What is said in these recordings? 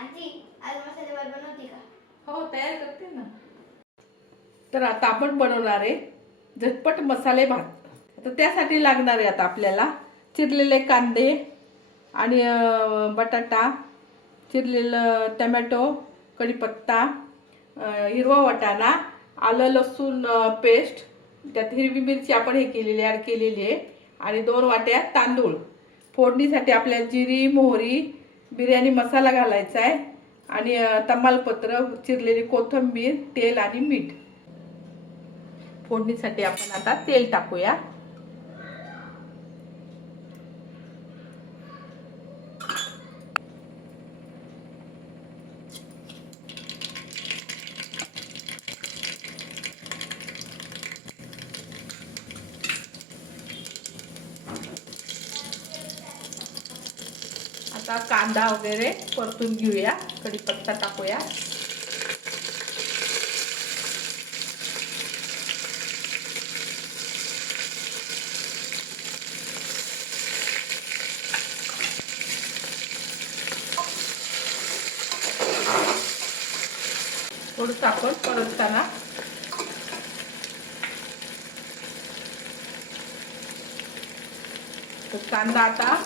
आजी आज मसाले भात बनवते का? हो, तयार करते ना. तर आता आपण बनवणार आहे झटपट मसाले भात. तर त्यासाठी लागणार आहे आता आपल्याला चिरलेले कांदे आणि बटाटा, चिरलेलं टमॅटो, कढीपत्ता, हिरवा वाटाणा, आलं लसूण पेस्ट, त्यात हिरवी मिरची आपण हे केलेली ॲड केलेली आहे आणि 2 वाट्या तांदूळ. फोडणीसाठी आपल्याला जिरी, मोहरी, बिर्याणी मसाला घालायचा आहे आणि तमालपत्र, चिरलेली कोथिंबीर, तेल आणि मीठ. फोडणीसाठी आपण आता तेल टाकूया. आता कांदा वगैरे परतून घेऊया. कढीपत्ता टाकूया. थोडंसं आपण परतताना तर कांदा आता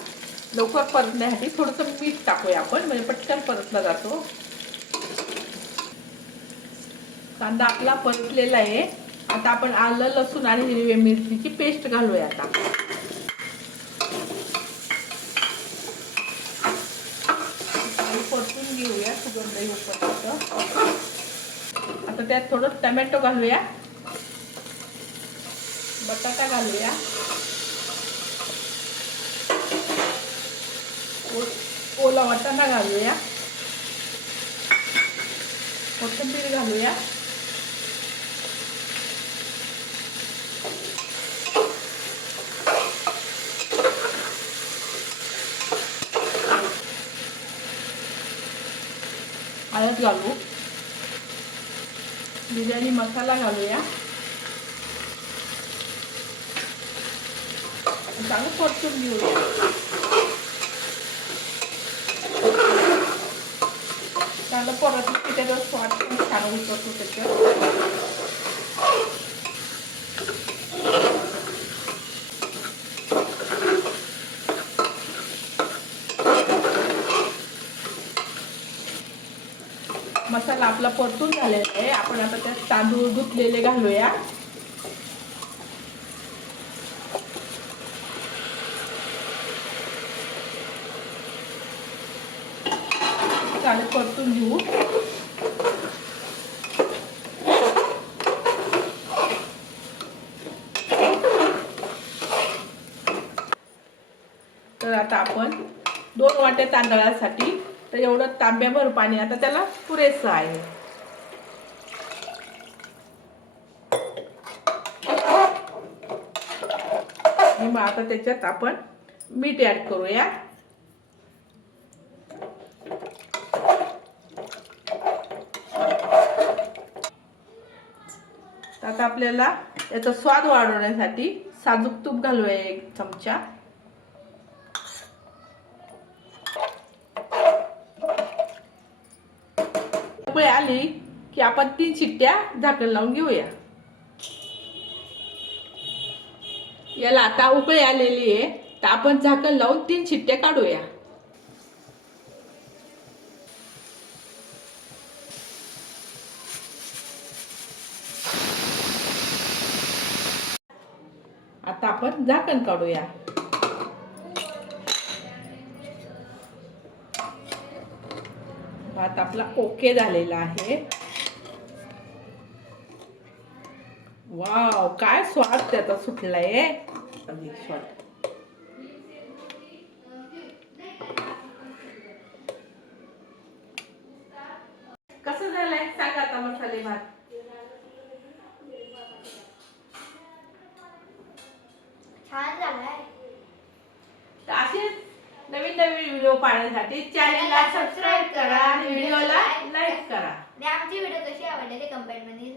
लवकर परतण्यासाठी थोडंसं मीठ टाकूया आपण, म्हणजे पटकन परतला जातो. कांदा आपला परतलेला आहे. आता आपण आलं लसूण आणि हिरव्या मिरचीची पेस्ट घालूया. आता परतून घेऊया सुगंध येऊपर्यंत. आता त्यात थोडं टमॅटो घालूया, बटाटा घालूया, ओला वाटाणा घालूया, कोथिंबीर घालूया, हळद घालू, बिर्याणी मसाला घालूया, चांगलं परतून घेऊया. चांगलं परतलं की त्याचा स्वाद पण छान उतरतो त्याच्यात. मसाला आपला परतून झालेला आहे. आपण आता त्यात तांदूळ धुतलेले घालूया. चांगलं परतून घेऊ. तर आता आपण 2 वाट्या तांदळासाठी तर एवढं तांब्याभर पाणी आता त्याला पुरेसं आहे. आणि मग आता त्याच्यात आपण मीठ ऍड करूया. आता आपल्याला याचा स्वाद वाढवण्यासाठी साजूक तूप घालूया 1 चमचा. उकळी आली की आपण 3 शिट्ट्या झाकण लावून घेऊया. याला आता उकळी आलेली आहे, तर आपण झाकण लावून 3 शिट्ट्या काढूया. आता आपण झाकण काढूया. भात आपला ओके झालेला आहे. वाव, काय स्वाद त्याचा सुटलाय. स्वाद कसं झालंय सांगा आता मसाले भात. छान झालाय. तर असेच नवीन नवीन व्हिडिओ पाहण्यासाठी चॅनलला सबस्क्राईब करा आणि व्हिडिओला लाईक करा. आणि आमची व्हिडिओ कशी आवडली ते कमेंट मध्ये